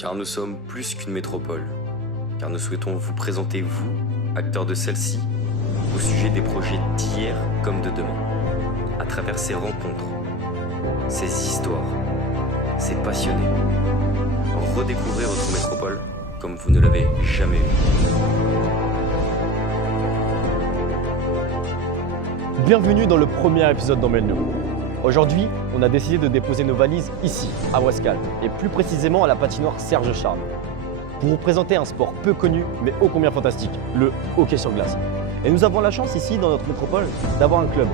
car nous sommes plus qu'une métropole, car nous souhaitons vous présenter, vous, acteurs de celle-ci, au sujet des projets d'hier comme de demain, à travers ces rencontres, ces histoires, ces passionnés. Redécouvrez votre métropole comme vous ne l'avez jamais vue. Bienvenue dans le premier épisode d'Emmène-nous. Aujourd'hui, on a décidé de déposer nos valises ici, à Ouascal, et plus précisément à la patinoire Serge Charles, pour vous présenter un sport peu connu, mais ô combien fantastique, le hockey sur glace. Et nous avons la chance ici, dans notre métropole, d'avoir un club,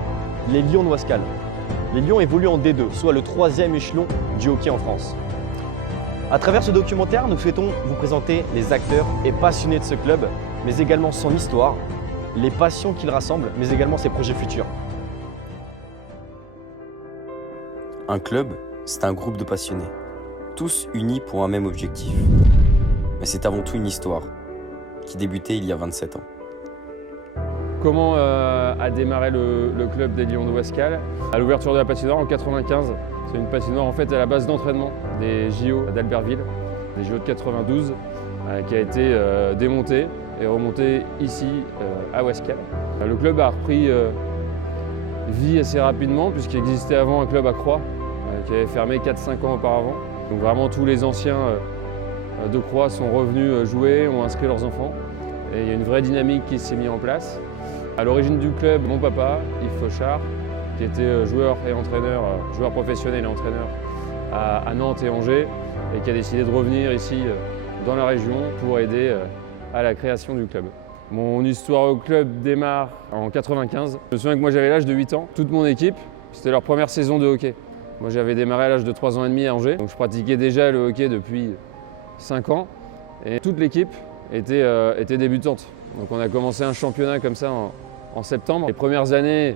les Lions de Ouascal. Les Lions évoluent en D2, soit le 3e échelon du hockey en France. À travers ce documentaire, nous souhaitons vous présenter les acteurs et passionnés de ce club, mais également son histoire, les passions qu'il rassemble, mais également ses projets futurs. Un club, c'est un groupe de passionnés, tous unis pour un même objectif. Mais c'est avant tout une histoire, qui débutait il y a 27 ans. Comment a démarré le club des Lions de Ouascal? À l'ouverture de la patinoire en 95. C'est une patinoire en fait à la base d'entraînement des JO d'Albertville, des JO de 92, qui a été démontée et remontée ici à Ouascal. Le club a repris vie assez rapidement puisqu'il existait avant un club à Croix qui avait fermé 4-5 ans auparavant. Donc vraiment tous les anciens de Croix sont revenus jouer, ont inscrit leurs enfants et il y a une vraie dynamique qui s'est mise en place. À l'origine du club, mon papa, Yves Fauchard, qui était joueur et entraîneur, joueur professionnel et entraîneur à Nantes et Angers et qui a décidé de revenir ici dans la région pour aider à la création du club. Mon histoire au club démarre en 95. Je me souviens que moi j'avais l'âge de 8 ans. Toute mon équipe, c'était leur première saison de hockey. Moi j'avais démarré à l'âge de 3 ans et demi à Angers. Donc je pratiquais déjà le hockey depuis 5 ans et toute l'équipe était débutante. Donc on a commencé un championnat comme ça en septembre. Les premières années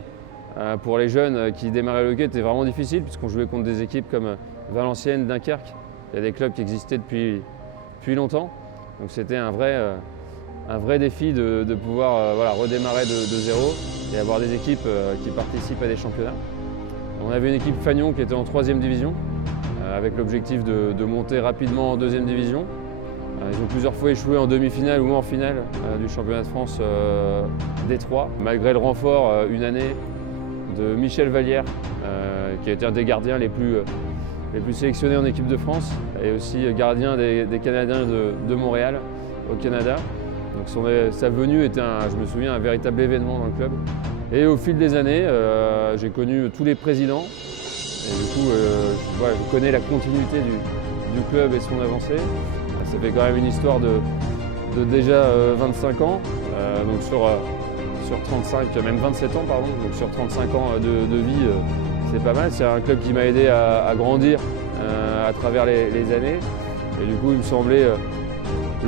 pour les jeunes qui démarraient le hockey étaient vraiment difficiles puisqu'on jouait contre des équipes comme Valenciennes, Dunkerque. Il y a des clubs qui existaient depuis longtemps. Donc c'était un vrai défi de pouvoir redémarrer de zéro et avoir des équipes qui participent à des championnats. On avait une équipe Fagnon qui était en 3e division avec l'objectif de monter rapidement en 2e division. Ils ont plusieurs fois échoué en demi-finale ou en finale du championnat de France D3. Malgré le renfort une année de Michel Vallière qui a été un des gardiens les plus sélectionnés en équipe de France et aussi gardien des Canadiens de Montréal au Canada. Donc sa venue était, je me souviens, un véritable événement dans le club. Et au fil des années, j'ai connu tous les présidents. Et du coup, je connais la continuité du club et son avancée. Ça fait quand même une histoire de déjà 25 ans, donc sur 35, même 27 ans, pardon, donc sur 35 ans de vie, c'est pas mal. C'est un club qui m'a aidé à grandir à travers les années. Et du coup, il me semblait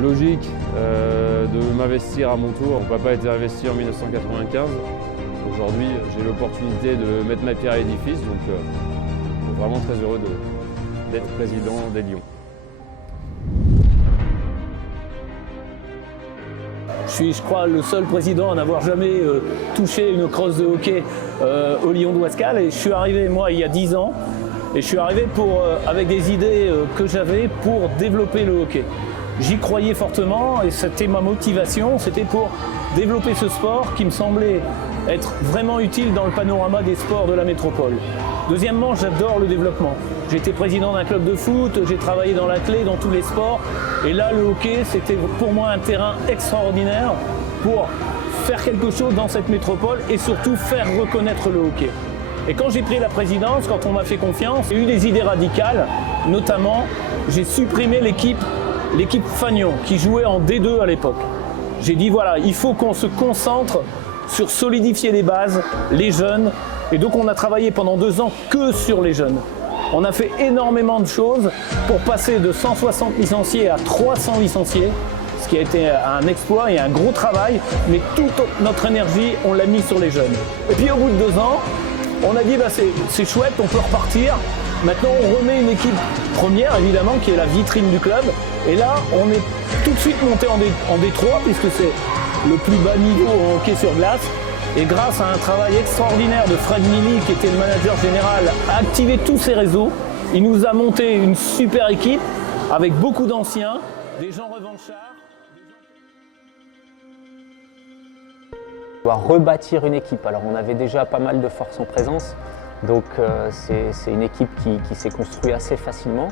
logique de m'investir à mon tour. Mon papa a été investi en 1995. Aujourd'hui, j'ai l'opportunité de mettre ma pierre à l'édifice, donc vraiment très heureux d'être président des Lions. Je suis, je crois, le seul président à n'avoir jamais touché une crosse de hockey au Lions de Ouascal. Et je suis arrivé, moi, il y a 10 ans, et je suis arrivé avec des idées que j'avais pour développer le hockey. J'y croyais fortement et c'était ma motivation, c'était pour développer ce sport qui me semblait être vraiment utile dans le panorama des sports de la métropole. Deuxièmement, j'adore le développement. J'ai été président d'un club de foot, j'ai travaillé dans l'athlé, dans tous les sports. Et là, le hockey, c'était pour moi un terrain extraordinaire pour faire quelque chose dans cette métropole et surtout faire reconnaître le hockey. Et quand j'ai pris la présidence, quand on m'a fait confiance, j'ai eu des idées radicales. Notamment, j'ai supprimé l'équipe Fagnon qui jouait en D2 à l'époque. J'ai dit voilà, il faut qu'on se concentre sur solidifier les bases, les jeunes. Et donc on a travaillé pendant 2 ans que sur les jeunes. On a fait énormément de choses pour passer de 160 licenciés à 300 licenciés, ce qui a été un exploit et un gros travail, mais toute notre énergie, on l'a mis sur les jeunes. Et puis au bout de 2 ans, on a dit bah, c'est chouette, on peut repartir. Maintenant on remet une équipe première, évidemment, qui est la vitrine du club. Et là, on est tout de suite monté en D3, puisque c'est le plus bas niveau au hockey sur glace. Et grâce à un travail extraordinaire de Fred Milly, qui était le manager général, a activé tous ses réseaux. Il nous a monté une super équipe avec beaucoup d'anciens, des gens revanchards. On doit rebâtir une équipe. Alors on avait déjà pas mal de forces en présence, donc c'est une équipe qui s'est construite assez facilement.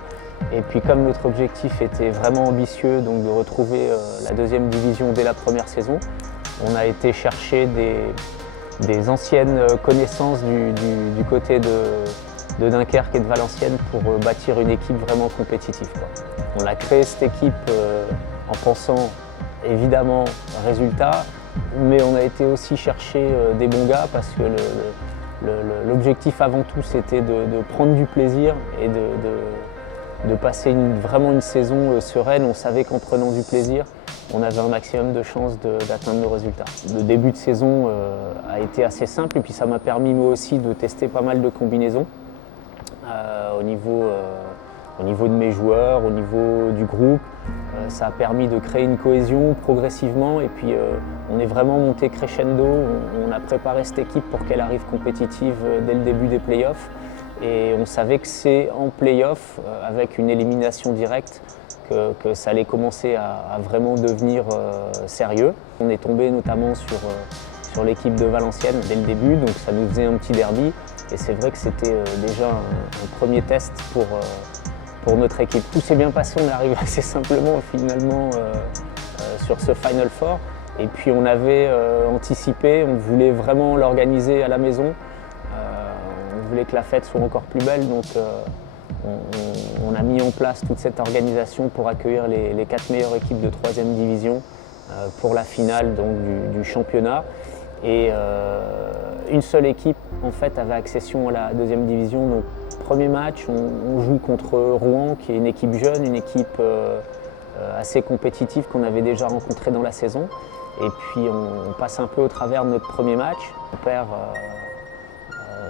Et puis comme notre objectif était vraiment ambitieux, donc de retrouver la deuxième division dès la première saison, on a été chercher des anciennes connaissances du côté de Dunkerque et de Valenciennes pour bâtir une équipe vraiment compétitive, quoi. On a créé cette équipe en pensant évidemment résultat, mais on a été aussi chercher des bons gars parce que l'objectif avant tout c'était de prendre du plaisir et de passer vraiment une saison sereine. On savait qu'en prenant du plaisir, on avait un maximum de chances d'atteindre nos résultats. Le début de saison a été assez simple et puis ça m'a permis moi aussi de tester pas mal de combinaisons au niveau de mes joueurs, au niveau du groupe. Ça a permis de créer une cohésion progressivement et puis on est vraiment monté crescendo. On a préparé cette équipe pour qu'elle arrive compétitive dès le début des playoffs. Et on savait que c'est en play-off, avec une élimination directe, que ça allait commencer à vraiment devenir sérieux. On est tombé notamment sur l'équipe de Valenciennes dès le début, donc ça nous faisait un petit derby. Et c'est vrai que c'était déjà un premier test pour notre équipe. Tout s'est bien passé, on est arrivé assez simplement finalement sur ce Final Four. Et puis on avait anticipé, on voulait vraiment l'organiser à la maison. On voulait que la fête soit encore plus belle, donc on a mis en place toute cette organisation pour accueillir les 4 meilleures équipes de 3e division pour la finale donc, du championnat. Et une seule équipe en fait avait accession à la 2e division. Donc, premier match, on joue contre Rouen, qui est une équipe jeune, une équipe assez compétitive qu'on avait déjà rencontrée dans la saison. Et puis on passe un peu au travers de notre premier match. On perd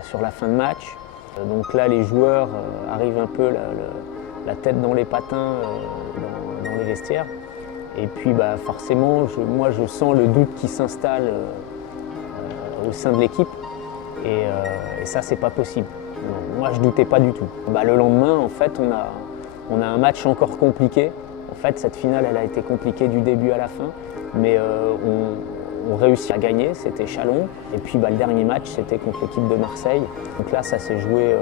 sur la fin de match. Donc là, les joueurs arrivent un peu la tête dans les patins dans les vestiaires. Et puis bah, forcément, moi je sens le doute qui s'installe au sein de l'équipe. Et ça, c'est pas possible. Moi, je doutais pas du tout. Bah, le lendemain, en fait, on a un match encore compliqué. En fait, cette finale, elle a été compliquée du début à la fin. Mais on réussit à gagner, c'était Chalon. Et puis bah, le dernier match, c'était contre l'équipe de Marseille. Donc là, ça s'est joué,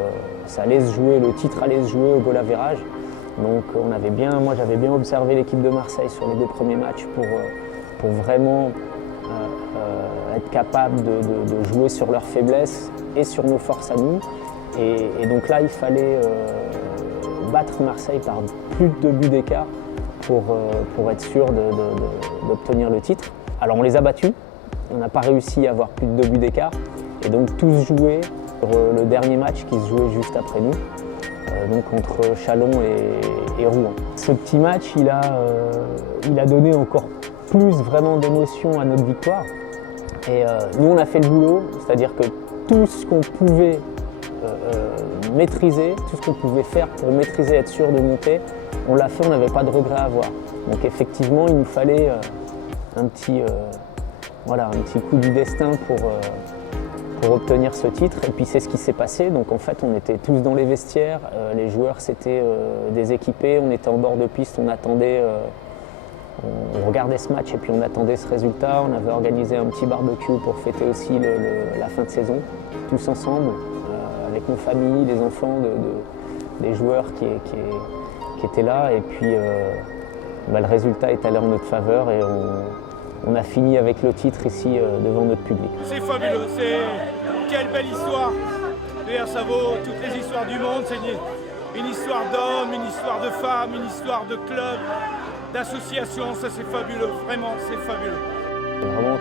ça allait se jouer, le titre allait se jouer au goal average. Donc moi j'avais bien observé l'équipe de Marseille sur les 2 premiers matchs pour vraiment être capable de jouer sur leurs faiblesses et sur nos forces à nous. Et donc là, il fallait battre Marseille par plus de 2 buts d'écart pour être sûr d'obtenir le titre. Alors on les a battus, on n'a pas réussi à avoir plus de 2 buts d'écart et donc tous jouaient sur le dernier match qui se jouait juste après nous, donc contre Chalon et Rouen. Ce petit match, il a donné encore plus vraiment d'émotion à notre victoire et nous on a fait le boulot, c'est-à-dire que tout ce qu'on pouvait maîtriser, tout ce qu'on pouvait faire pour maîtriser, être sûr de monter, on l'a fait, on n'avait pas de regret à avoir. Donc effectivement, il nous fallait un petit coup du destin pour obtenir ce titre. Et puis c'est ce qui s'est passé. Donc en fait, on était tous dans les vestiaires. Les joueurs s'étaient déséquipés. On était en bord de piste. On attendait, on regardait ce match et puis on attendait ce résultat. On avait organisé un petit barbecue pour fêter aussi la fin de saison, tous ensemble, avec nos familles, les enfants des joueurs qui étaient là. Et puis le résultat est allé en notre faveur et on a fini avec le titre ici devant notre public. C'est fabuleux, quelle belle histoire. D'ailleurs, ça vaut toutes les histoires du monde. C'est une histoire d'hommes, une histoire de femmes, une histoire de clubs, d'associations. Ça, c'est fabuleux, vraiment, c'est fabuleux. C'est vraiment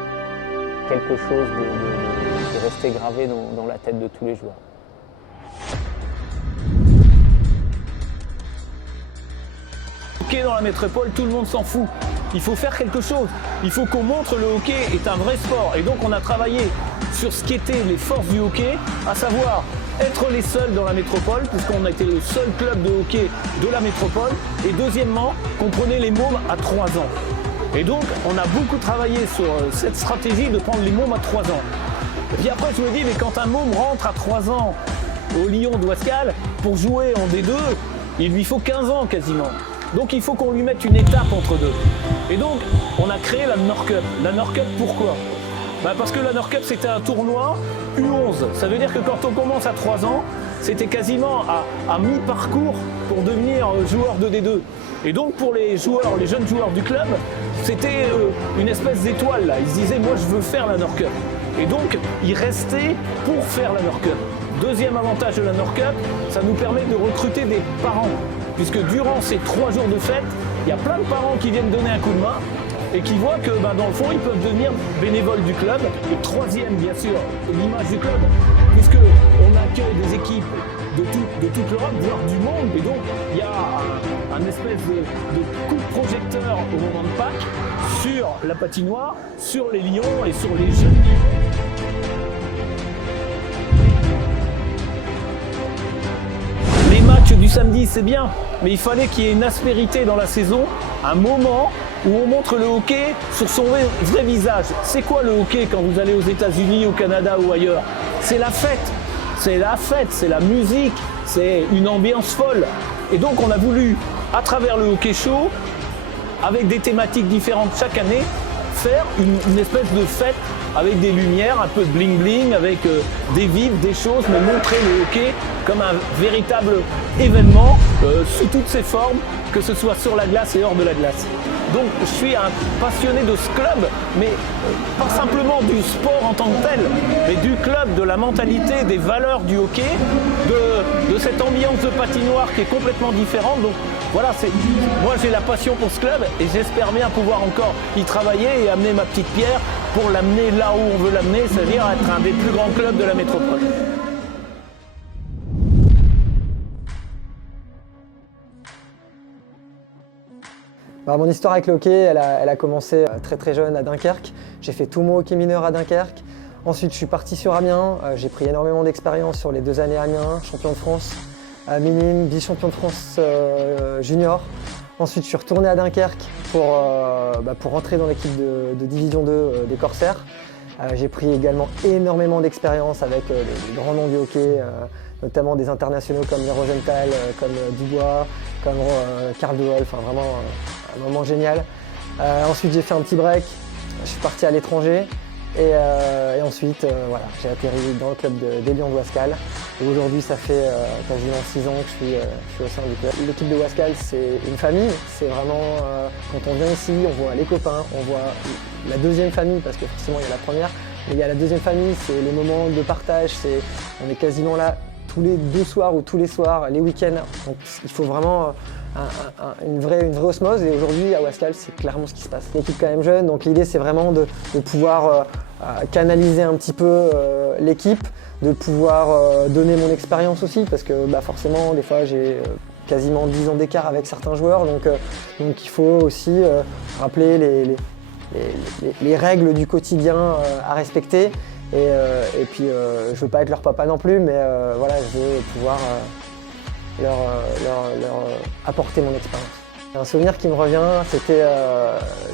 quelque chose qui est resté gravé dans la tête de tous les joueurs. Hockey dans la métropole, tout le monde s'en fout. Il faut faire quelque chose. Il faut qu'on montre le hockey est un vrai sport. Et donc on a travaillé sur ce qu'étaient les forces du hockey, à savoir être les seuls dans la métropole, puisqu'on a été le seul club de hockey de la métropole. Et deuxièmement, qu'on prenait les mômes à 3 ans. Et donc on a beaucoup travaillé sur cette stratégie de prendre les mômes à 3 ans. Et puis après je me dis, mais quand un môme rentre à 3 ans, au Lion d'Ouascal, pour jouer en D2, il lui faut 15 ans quasiment. Et donc on a beaucoup travaillé sur cette stratégie de prendre les mômes à 3 ans. Et puis après je me dis, mais quand un môme rentre à 3 ans au Lion d'Ouascal, pour jouer en D2, il lui faut 15 ans quasiment. Et donc on a beaucoup travaillé sur cette stratégie de prendre les mômes à 3 ans. Et puis après je me dis, mais quand un môme rentre à 3 ans au Lion d'Ouascal, pour jouer en D2, il lui faut 15 ans quasiment. Et donc on a beaucoup travaillé sur cette stratégie de prendre les mômes à 3 ans. Donc il faut qu'on lui mette une étape entre deux. Et donc on a créé la Nord Cup. La Nord Cup, pourquoi ? Parce que la Nord Cup, c'était un tournoi U11. Ça veut dire que quand on commence à 3 ans, c'était quasiment à mi-parcours pour devenir joueur de D2. Et donc pour les jeunes joueurs du club, c'était une espèce d'étoile là. Ils se disaient, moi je veux faire la Nord Cup. Et donc ils restaient pour faire la Nord Cup. Deuxième avantage de la Nord Cup, ça nous permet de recruter des parents. Puisque durant ces 3 jours de fête, il y a plein de parents qui viennent donner un coup de main et qui voient que dans le fond, ils peuvent devenir bénévoles du club. Et troisième, bien sûr, l'image du club, puisqu'on accueille des équipes de toute l'Europe, voire du monde. Et donc, il y a un espèce de coup de projecteur au moment de Pâques sur la patinoire, sur les lions et sur les jeunes. Les matchs du samedi, c'est bien, mais il fallait qu'il y ait une aspérité dans la saison, un moment où on montre le hockey sur son vrai visage. C'est quoi le hockey quand vous allez aux États-Unis, au Canada ou ailleurs? C'est la fête, c'est la musique, c'est une ambiance folle. Et donc on a voulu, à travers le hockey show, avec des thématiques différentes chaque année, faire une espèce de fête avec des lumières, un peu de bling bling, avec des vivres, des choses, mais montrer le hockey comme un véritable événement sous toutes ses formes, que ce soit sur la glace et hors de la glace. Donc je suis un passionné de ce club, mais pas simplement du sport en tant que tel, mais du club, de la mentalité, des valeurs du hockey, de cette ambiance de patinoire qui est complètement différente. Donc voilà, moi j'ai la passion pour ce club et j'espère bien pouvoir encore y travailler et amener ma petite pierre pour l'amener là où on veut l'amener, c'est-à-dire être un des plus grands clubs de la métropole. Mon histoire avec le hockey, elle a commencé très très jeune à Dunkerque. J'ai fait tout mon hockey mineur à Dunkerque. Ensuite, je suis parti sur Amiens. J'ai pris énormément d'expérience sur les 2 années à Amiens, champion de France minime, vice-champion de France junior. Ensuite, je suis retourné à Dunkerque pour rentrer dans l'équipe de Division 2 des Corsaires. J'ai pris également énormément d'expérience avec les grands noms du hockey, notamment des internationaux comme les Rosenthal, comme Dubois, comme Karl de Wolf, enfin vraiment un moment génial. Ensuite j'ai fait un petit break, je suis parti à l'étranger et ensuite voilà, j'ai atterri dans le club des Lions de Wascal. Et aujourd'hui ça fait quasiment 6 ans que je suis au sein du club. L'équipe de Wascal c'est une famille, c'est vraiment quand on vient ici on voit les copains, on voit la deuxième famille parce que forcément il y a la première, mais il y a la deuxième famille, c'est les moments de partage, on est quasiment là tous les 2 soirs ou tous les soirs, les week-ends. Donc il faut vraiment une vraie osmose et aujourd'hui à Wascal c'est clairement ce qui se passe. L'équipe quand même jeune, donc l'idée c'est vraiment de pouvoir canaliser un petit peu l'équipe, de pouvoir donner mon expérience aussi parce que forcément des fois j'ai quasiment 10 ans d'écart avec certains joueurs donc il faut aussi rappeler les règles du quotidien à respecter. Et puis je veux pas être leur papa non plus, mais voilà, je veux pouvoir leur apporter mon expérience. Un souvenir qui me revient, c'était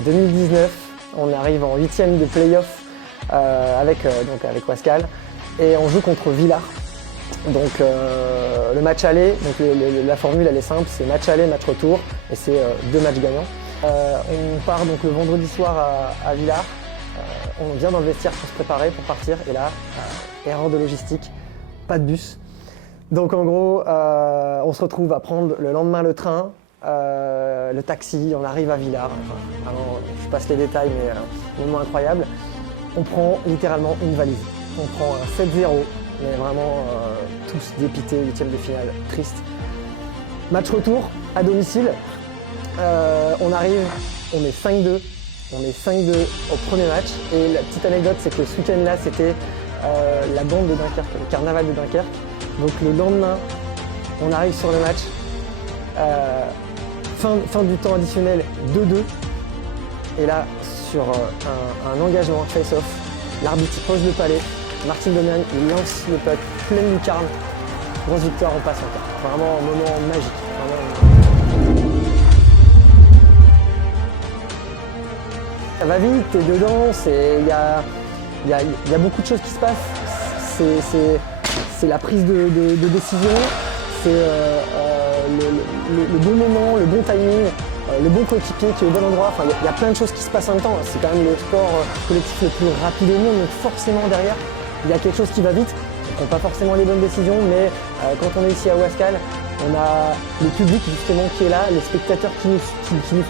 2019. On arrive en 8e de play-off avec Wascal et on joue contre Villars. Donc le match aller, donc la formule elle est simple, c'est match aller, match retour et c'est 2 matchs gagnants. On part donc le vendredi soir à Villars. On vient dans le vestiaire pour se préparer, pour partir, et là, erreur de logistique, pas de bus. Donc en gros, on se retrouve à prendre le lendemain le train, le taxi, on arrive à Villars. Enfin, vraiment, je passe les détails, mais moment incroyable. On prend littéralement une valise. On prend un 7-0, mais vraiment tous dépités, 8e de finale, triste. Match retour, à domicile. On arrive, on est 5-2. On est 5-2 au premier match et la petite anecdote c'est que ce week-end-là c'était la bande de Dunkerque, le carnaval de Dunkerque. Donc le lendemain, on arrive sur le match, fin du temps additionnel 2-2 et là sur un engagement face-off, l'arbitre pose le palais, Martin Domian il lance le puck, pleine lucarne, grosse victoire, on passe en 4. Vraiment un moment magique. Ça va vite, t'es dedans, il y a beaucoup de choses qui se passent. C'est la prise de décision, c'est le bon moment, le bon timing, le bon coéquipier qui est au bon endroit. Enfin, il y a plein de choses qui se passent en même temps. C'est quand même le sport collectif le plus rapide au monde, donc forcément derrière, il y a quelque chose qui va vite. On ne prend pas forcément les bonnes décisions, mais quand on est ici à Ouascal, on a le public justement qui est là, les spectateurs qui nous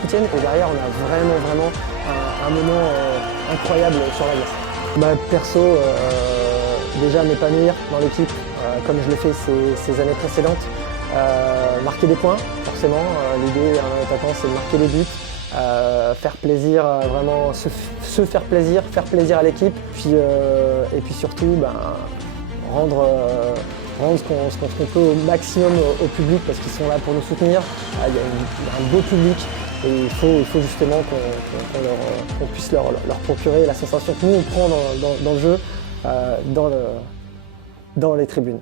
soutiennent. Et derrière, on a vraiment un moment incroyable sur la glace. Perso, déjà m'épanouir dans l'équipe, comme je l'ai fait ces années précédentes. Marquer des points, forcément. L'idée en attaquant, c'est de marquer des buts. Faire plaisir, vraiment se faire plaisir à l'équipe. Et puis surtout, rendre ce qu'on peut au maximum au public parce qu'ils sont là pour nous soutenir. Il y a un beau public et il faut justement qu'on puisse leur procurer la sensation que nous on prend dans le jeu, dans les tribunes.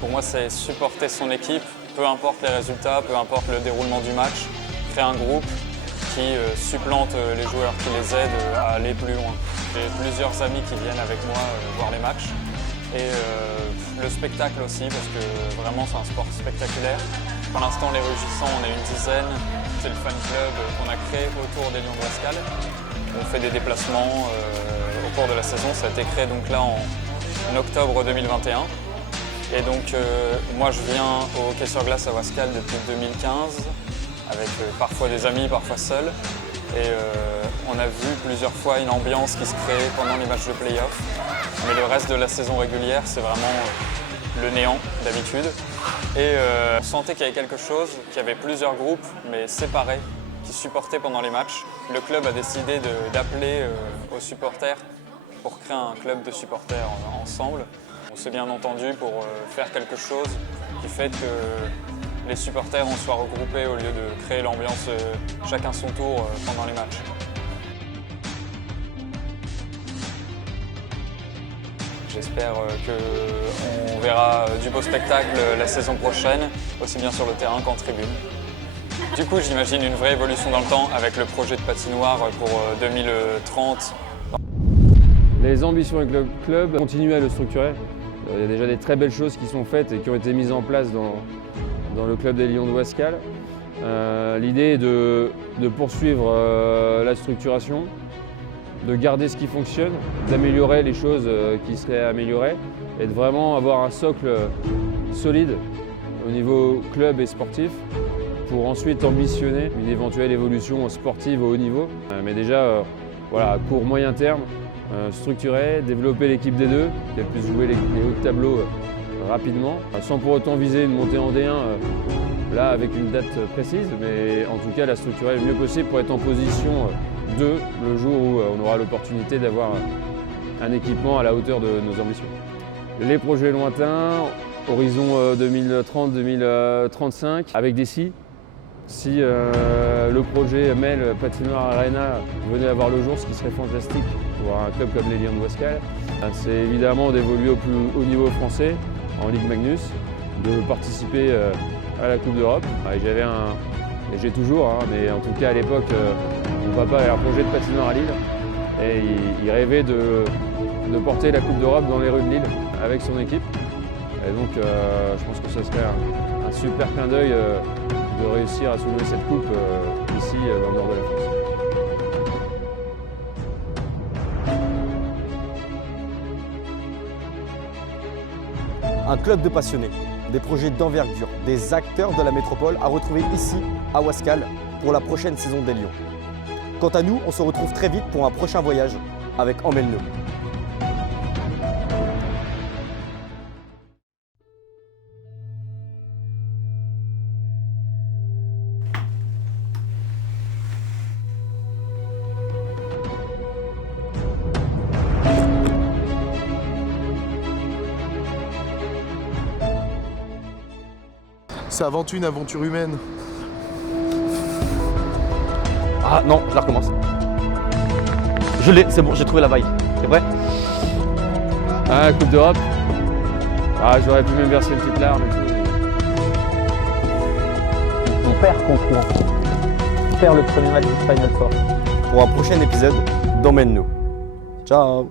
Pour moi, c'est supporter son équipe, peu importe les résultats, peu importe le déroulement du match, créer un groupe qui supplante les joueurs, qui les aide à aller plus loin. J'ai plusieurs amis qui viennent avec moi voir les matchs et le spectacle aussi, parce que vraiment c'est un sport spectaculaire. Pour l'instant, les Rugissants, on est une dizaine, c'est le fan club qu'on a créé autour des Lions de Ouascal. On fait des déplacements au cours de la saison, ça a été créé donc là en octobre 2021. Et donc moi je viens au hockey sur glace à Ouascal depuis 2015 avec parfois des amis, parfois seul. Et on a vu plusieurs fois une ambiance qui se crée pendant les matchs de play-off. Mais le reste de la saison régulière, c'est vraiment le néant d'habitude. Et on sentait qu'il y avait quelque chose, qu'il y avait plusieurs groupes, mais séparés, qui supportaient pendant les matchs. Le club a décidé d'appeler aux supporters pour créer un club de supporters ensemble. On s'est bien entendu pour faire quelque chose qui fait que les supporters soient regroupés au lieu de créer l'ambiance chacun son tour pendant les matchs. J'espère qu'on verra du beau spectacle la saison prochaine, aussi bien sur le terrain qu'en tribune. Du coup, j'imagine une vraie évolution dans le temps avec le projet de patinoire pour 2030. Les ambitions avec le club, continuer à le structurer. Il y a déjà des très belles choses qui sont faites et qui ont été mises en place dans le club des Lions de Ouascal. L'idée est de poursuivre la structuration, de garder ce qui fonctionne, d'améliorer les choses qui seraient améliorées et de vraiment avoir un socle solide au niveau club et sportif pour ensuite ambitionner une éventuelle évolution sportive au haut niveau. Mais déjà, voilà, à court moyen terme, structurer, développer l'équipe des deux, qu'elle puisse jouer les hauts de tableau rapidement, sans pour autant viser une montée en D1 là avec une date précise, mais en tout cas la structurer le mieux possible pour être en position 2 le jour où on aura l'opportunité d'avoir un équipement à la hauteur de nos ambitions. Les projets lointains, horizon 2030-2035, avec des si le projet Mel Patinoire Arena venait à voir le jour, ce qui serait fantastique pour un club comme les Lions de Ouascal, c'est évidemment d'évoluer au plus haut niveau français, en Ligue Magnus, de participer à la Coupe d'Europe. Et j'ai toujours, mais en tout cas à l'époque, mon papa avait un projet de patinoire à Lille et il rêvait de porter la Coupe d'Europe dans les rues de Lille avec son équipe. Et donc je pense que ce serait un super clin d'œil de réussir à soulever cette coupe ici dans le nord de la France. Un club de passionnés, des projets d'envergure, des acteurs de la métropole à retrouver ici à Ouascal pour la prochaine saison des Lions. Quant à nous, on se retrouve très vite pour un prochain voyage avec Emmelneux. C'est avant tout une aventure humaine. Ah non, je la recommence. Je l'ai, c'est bon, j'ai trouvé la vaille. T'es prêt? Ah, Coupe d'Europe. Ah, j'aurais pu même verser une petite larme et tout. On perd contre Rouen. On perd le premier match du Final Four. Pour un prochain épisode d'Emmène-nous. Ciao.